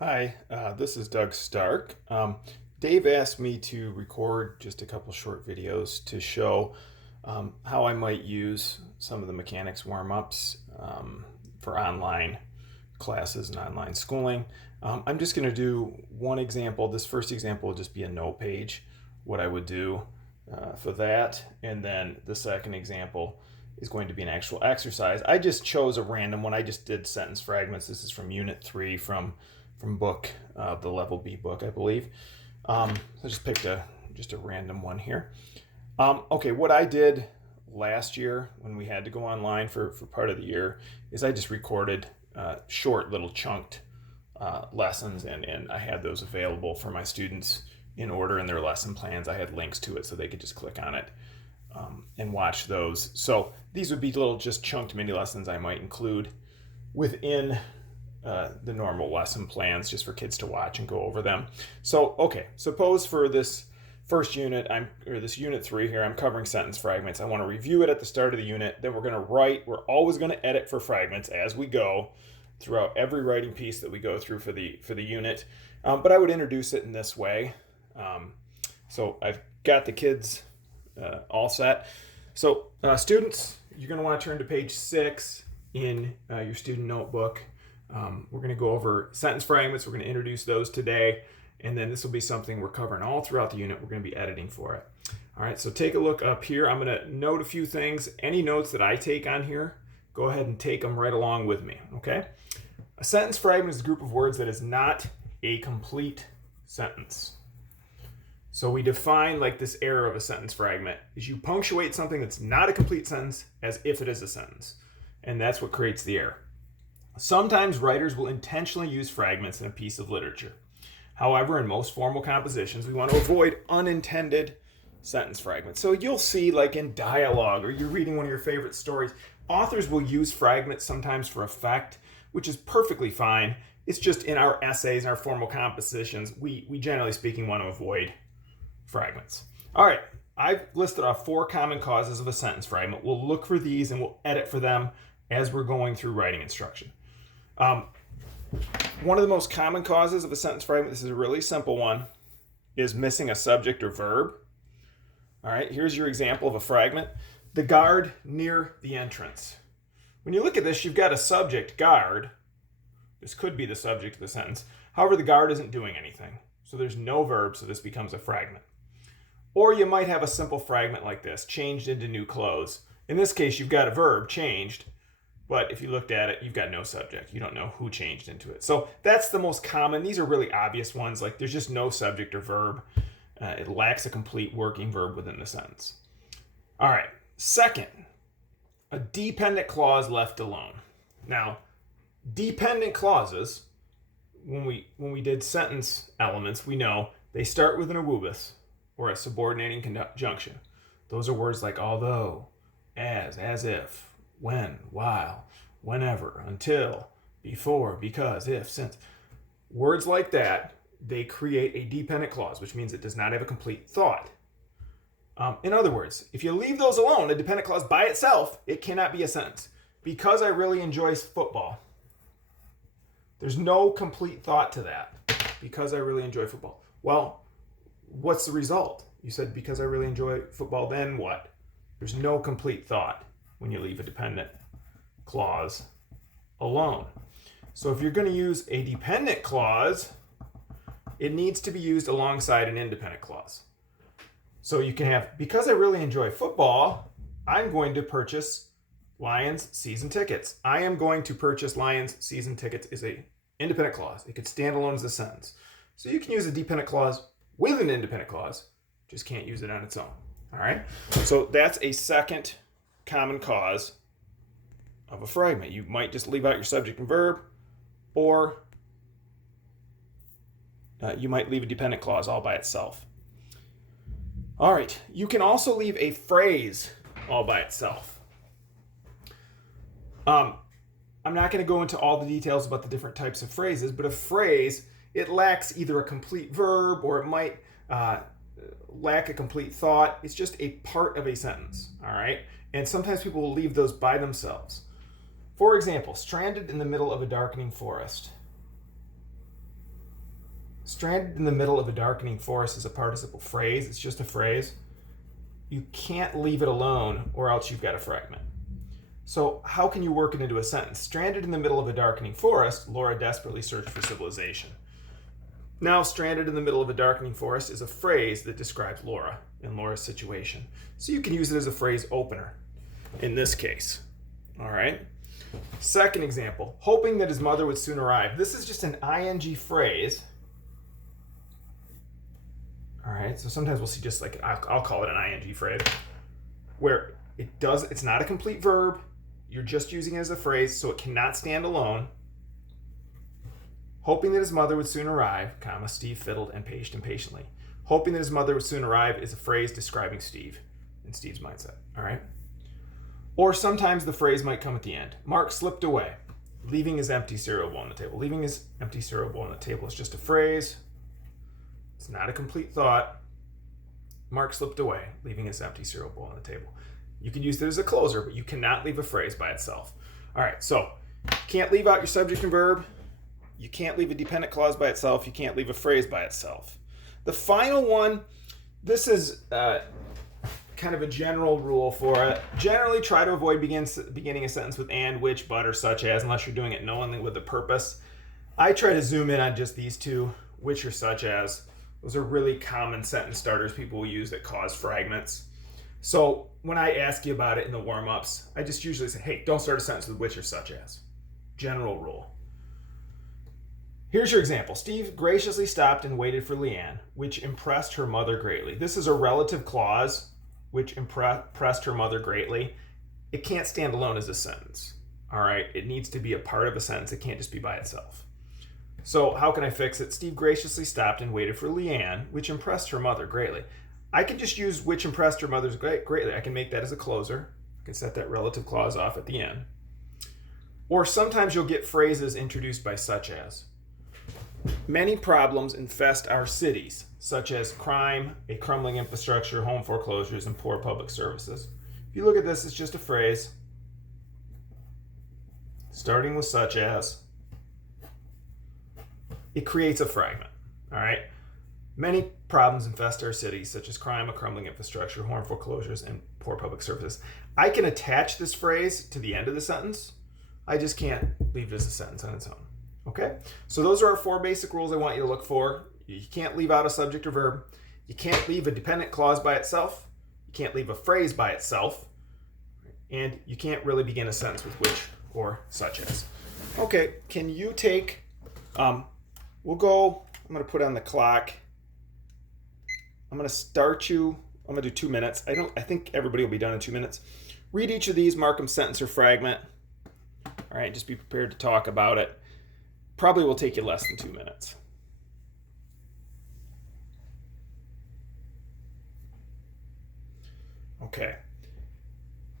Hi, this is Doug Stark. Dave asked me to record just a couple short videos to show how I might use some of the mechanics warm-ups for online classes and online schooling. I'm just going to do one example. This first example will just be a note page, what I would do for that. And then the second example is going to be an actual exercise. I just chose a random one. I just did sentence fragments. This is from Unit 3 from book, the Level B book, I believe. So I just picked just a random one here. Okay, what I did last year when we had to go online for part of the year is I just recorded short little chunked lessons, and I had those available for my students in order in their lesson plans. I had links to it so they could just click on it and watch those. So these would be little just chunked mini lessons I might include within the normal lesson plans just for kids to watch and go over them. So, okay, suppose for this first unit, this unit 3 here, I'm covering sentence fragments. I want to review it at the start of the unit. Then we're going to write. We're always going to edit for fragments as we go throughout every writing piece that we go through for the unit. But I would introduce it in this way. So I've got the kids all set. So students, you're going to want to turn to page 6 in your student notebook. We're going to go over sentence fragments. We're going to introduce those today, and then this will be something we're covering all throughout the unit. We're going to be editing for it. All right, so take a look up here. I'm going to note a few things. Any notes that I take on here, go ahead and take them right along with me, okay? A sentence fragment is a group of words that is not a complete sentence. So we define like this error of a sentence fragment is you punctuate something that's not a complete sentence as if it is a sentence, and that's what creates the error. Sometimes writers will intentionally use fragments in a piece of literature. However, in most formal compositions, we want to avoid unintended sentence fragments. So you'll see, like in dialogue, or you're reading one of your favorite stories, authors will use fragments sometimes for effect, which is perfectly fine. It's just in our essays and our formal compositions, we generally speaking want to avoid fragments. All right, I've listed off 4 common causes of a sentence fragment. We'll look for these and we'll edit for them as we're going through writing instruction. One of the most common causes of a sentence fragment, this is a really simple one, is missing a subject or verb. All right, here's your example of a fragment. The guard near the entrance. When you look at this, you've got a subject, guard. This could be the subject of the sentence. However, the guard isn't doing anything. So there's no verb, so this becomes a fragment. Or you might have a simple fragment like this, changed into new clothes. In this case, you've got a verb, changed. But if you looked at it, you've got no subject. You don't know who changed into it. So that's the most common. These are really obvious ones. Like there's just no subject or verb. It lacks a complete working verb within the sentence. All right. Second, a dependent clause left alone. Now, dependent clauses, when we did sentence elements, we know they start with an awubis or a subordinating conjunction. Those are words like although, as if, when, while, whenever, until, before, because, if, since. Words like that, they create a dependent clause, which means it does not have a complete thought. In other words, if you leave those alone, a dependent clause by itself, it cannot be a sentence. Because I really enjoy football. There's no complete thought to that. Because I really enjoy football. Well, what's the result? You said because I really enjoy football, then what? There's no complete thought when you leave a dependent clause alone. So if you're going to use a dependent clause, it needs to be used alongside an independent clause. So you can have, because I really enjoy football, I'm going to purchase Lions season tickets. I am going to purchase Lions season tickets is a independent clause. It could stand alone as a sentence. So you can use a dependent clause with an independent clause, just can't use it on its own. All right? So that's a second common cause of a fragment. You might just leave out your subject and verb, or you might leave a dependent clause all by itself. All right, you can also leave a phrase all by itself. I'm not going to go into all the details about the different types of phrases, but a phrase, it lacks either a complete verb or it might lack a complete thought. It's just a part of a sentence, all right? And sometimes people will leave those by themselves. For example, stranded in the middle of a darkening forest. stranded in the middle of a darkening forest is a participle phrase. It's just a phrase. You can't leave it alone or else you've got a fragment. So how can you work it into a sentence? Stranded in the middle of a darkening forest, Laura desperately searched for civilization. Now, stranded in the middle of a darkening forest is a phrase that describes Laura and Laura's situation. So you can use it as a phrase opener in this case. All right. Second example, hoping that his mother would soon arrive. This is just an ing phrase. All right. So sometimes we'll see just like, I'll call it an ing phrase, where it's not a complete verb. You're just using it as a phrase, so it cannot stand alone. Hoping that his mother would soon arrive, comma, Steve fiddled and paged impatiently. Hoping that his mother would soon arrive is a phrase describing Steve and Steve's mindset, all right? Or sometimes the phrase might come at the end. Mark slipped away, leaving his empty cereal bowl on the table. Leaving his empty cereal bowl on the table is just a phrase. It's not a complete thought. Mark slipped away, leaving his empty cereal bowl on the table. You can use it as a closer, but you cannot leave a phrase by itself. All right, so you can't leave out your subject and verb. You can't leave a dependent clause by itself. You can't leave a phrase by itself. The final one, this is kind of a general rule for it. Generally, try to avoid beginning a sentence with and, which, but, or such as, unless you're doing it knowingly with a purpose. I try to zoom in on just these two, which or such as. Those are really common sentence starters people will use that cause fragments. So when I ask you about it in the warm-ups, I just usually say, hey, don't start a sentence with which or such as. General rule. Here's your example. Steve graciously stopped and waited for Leanne, which impressed her mother greatly. This is a relative clause, which impressed her mother greatly. It can't stand alone as a sentence. All right, it needs to be a part of a sentence. It can't just be by itself. So how can I fix it? Steve graciously stopped and waited for Leanne, which impressed her mother greatly. I could just use which impressed her mother greatly. I can make that as a closer. I can set that relative clause off at the end. Or sometimes you'll get phrases introduced by such as. Many problems infest our cities, such as crime, a crumbling infrastructure, home foreclosures, and poor public services. If you look at this, it's just a phrase starting with such as. It creates a fragment, all right? Many problems infest our cities, such as crime, a crumbling infrastructure, home foreclosures, and poor public services. I can attach this phrase to the end of the sentence. I just can't leave it as a sentence on its own. Okay? So those are our 4 basic rules I want you to look for. You can't leave out a subject or verb. You can't leave a dependent clause by itself. You can't leave a phrase by itself. And you can't really begin a sentence with which or such as. Okay, can you take, we'll go, I'm going to put on the clock. I'm going to start you, I'm going to do 2 minutes. I think everybody will be done in 2 minutes. Read each of these, mark them sentence or fragment. All right, just be prepared to talk about it. Probably will take you less than 2 minutes. Okay.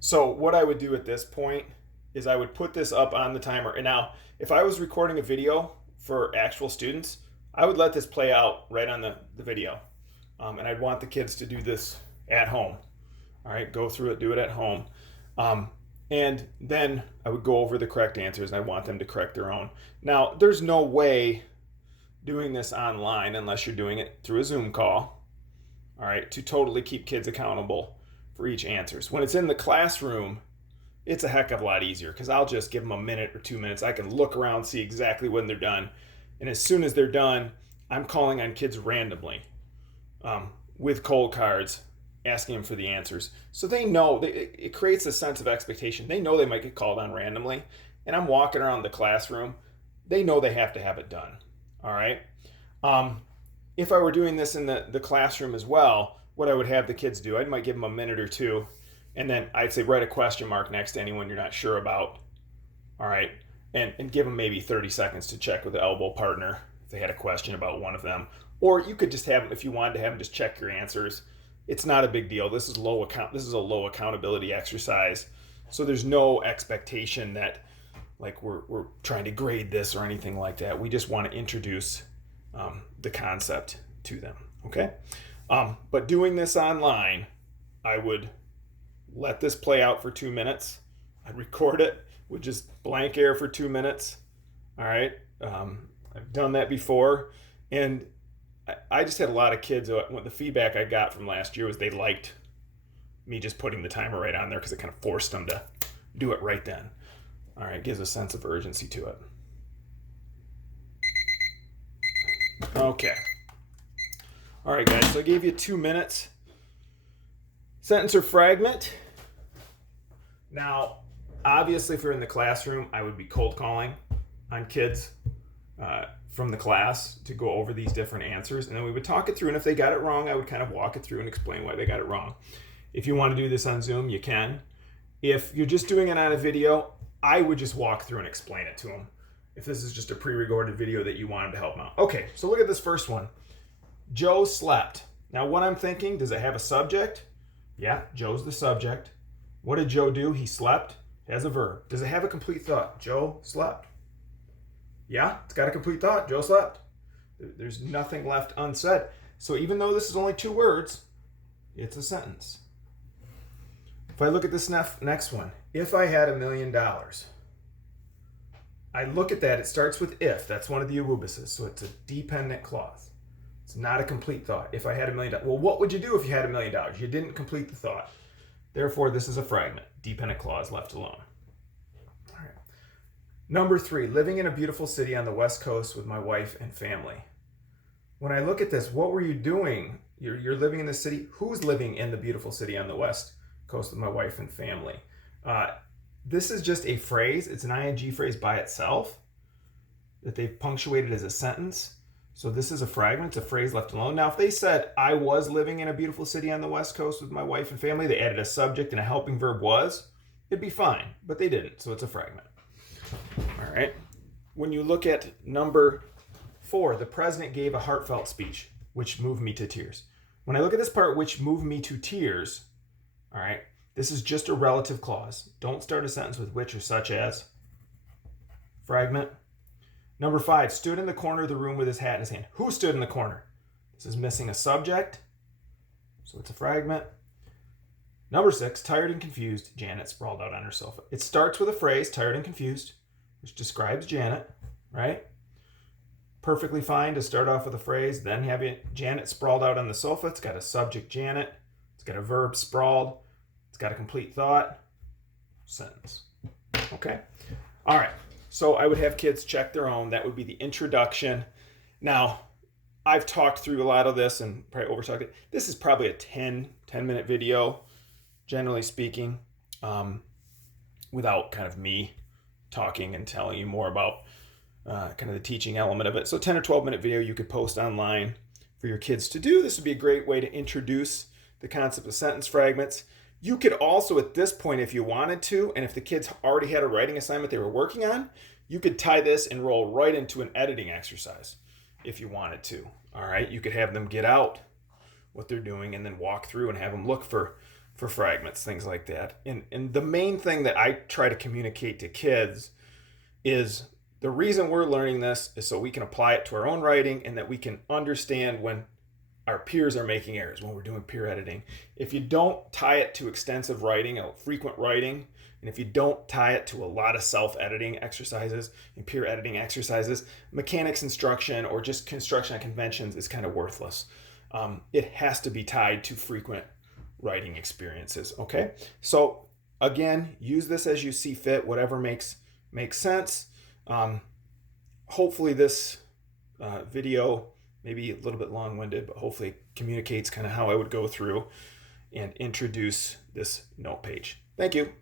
So what I would do at this point is I would put this up on the timer. And now, if I was recording a video for actual students, I would let this play out right on the video. And I'd want the kids to do this at home. All right, go through it, do it at home. And then I would go over the correct answers, and I want them to correct their own. Now, there's no way doing this online unless you're doing it through a Zoom call, all right, to totally keep kids accountable for each answers. When it's in the classroom, it's a heck of a lot easier because I'll just give them a minute or 2 minutes. I can look around, see exactly when they're done. And as soon as they're done, I'm calling on kids randomly with cold cards, asking them for the answers. So they know, it creates a sense of expectation. They know they might get called on randomly. And I'm walking around the classroom. They know they have to have it done. All right. If I were doing this in the classroom as well, what I would have the kids do, I might give them a minute or two. And then I'd say write a question mark next to anyone you're not sure about. All right. And give them maybe 30 seconds to check with the elbow partner if they had a question about one of them. Or you could just have them, if you wanted to have them just check your answers. It's not a big deal. This is a low accountability exercise. So there's no expectation that like we're trying to grade this or anything like that. We just want to introduce the concept to them. Okay. But doing this online, I would let this play out for 2 minutes. I'd record it with just blank air for 2 minutes. All right. I've done that before. And I just had a lot of kids, what the feedback I got from last year was they liked me just putting the timer right on there because it kind of forced them to do it right then. All right, gives a sense of urgency to it. Okay. All right, guys, so I gave you 2 minutes. Sentence or fragment. Now, obviously, if you're in the classroom, I would be cold calling on kids from the class to go over these different answers, and then we would talk it through, and if they got it wrong, I would kind of walk it through and explain why they got it wrong. If you want to do this on Zoom, you can. If you're just doing it on a video, I would just walk through and explain it to them. If this is just a pre-recorded video that you wanted to help them out. Okay, so look at this first one. Joe slept. Now what I'm thinking, does it have a subject? Yeah, Joe's the subject. What did Joe do? He slept. It has a verb. Does it have a complete thought? Joe slept. Yeah, it's got a complete thought. Joe slept. There's nothing left unsaid. So even though this is only 2 words, it's a sentence. If I look at this next one, if I had $1 million, I look at that, it starts with if. That's one of the arubases, so it's a dependent clause. It's not a complete thought. If I had $1 million. Well, what would you do if you had $1 million? You didn't complete the thought. Therefore, this is a fragment. Dependent clause left alone. All right. Number 3, living in a beautiful city on the West Coast with my wife and family. When I look at this, what were you doing? You're living in the city. Who's living in the beautiful city on the West Coast with my wife and family? This is just a phrase. It's an ing phrase by itself that they've punctuated as a sentence. So this is a fragment. It's a phrase left alone. Now, if they said, I was living in a beautiful city on the West Coast with my wife and family, they added a subject and a helping verb was, it'd be fine. But they didn't, so it's a fragment. All right. When you look at number 4, the president gave a heartfelt speech, which moved me to tears. When I look at this part, which moved me to tears, all right, this is just a relative clause. Don't start a sentence with which or such as. Fragment. Number 5, stood in the corner of the room with his hat in his hand. Who stood in the corner? This is missing a subject, so it's a fragment. Number 6, tired and confused, Janet sprawled out on her sofa. It starts with a phrase, tired and confused, which describes Janet, right? Perfectly fine to start off with a phrase, then have Janet sprawled out on the sofa. It's got a subject, Janet. It's got a verb, sprawled. It's got a complete thought, sentence. Okay? All right. So I would have kids check their own. That would be the introduction. Now, I've talked through a lot of this and probably overtalked it. This is probably a 10-minute video, generally speaking, without kind of me talking and telling you more about kind of the teaching element of it. So 10 or 12-minute video you could post online for your kids to do. This would be a great way to introduce the concept of sentence fragments. You could also, at this point, if you wanted to, and if the kids already had a writing assignment they were working on, you could tie this and roll right into an editing exercise if you wanted to. All right, you could have them get out what they're doing and then walk through and have them look for fragments, things like that. And the main thing that I try to communicate to kids is the reason we're learning this is so we can apply it to our own writing and that we can understand when our peers are making errors, when we're doing peer editing. If you don't tie it to extensive writing, frequent writing, and if you don't tie it to a lot of self-editing exercises and peer editing exercises, mechanics instruction or just construction on conventions is kind of worthless. It has to be tied to frequent writing experiences, okay? So again, use this as you see fit, whatever makes sense. Hopefully this video, maybe a little bit long-winded, but hopefully communicates kind of how I would go through and introduce this note page. Thank you.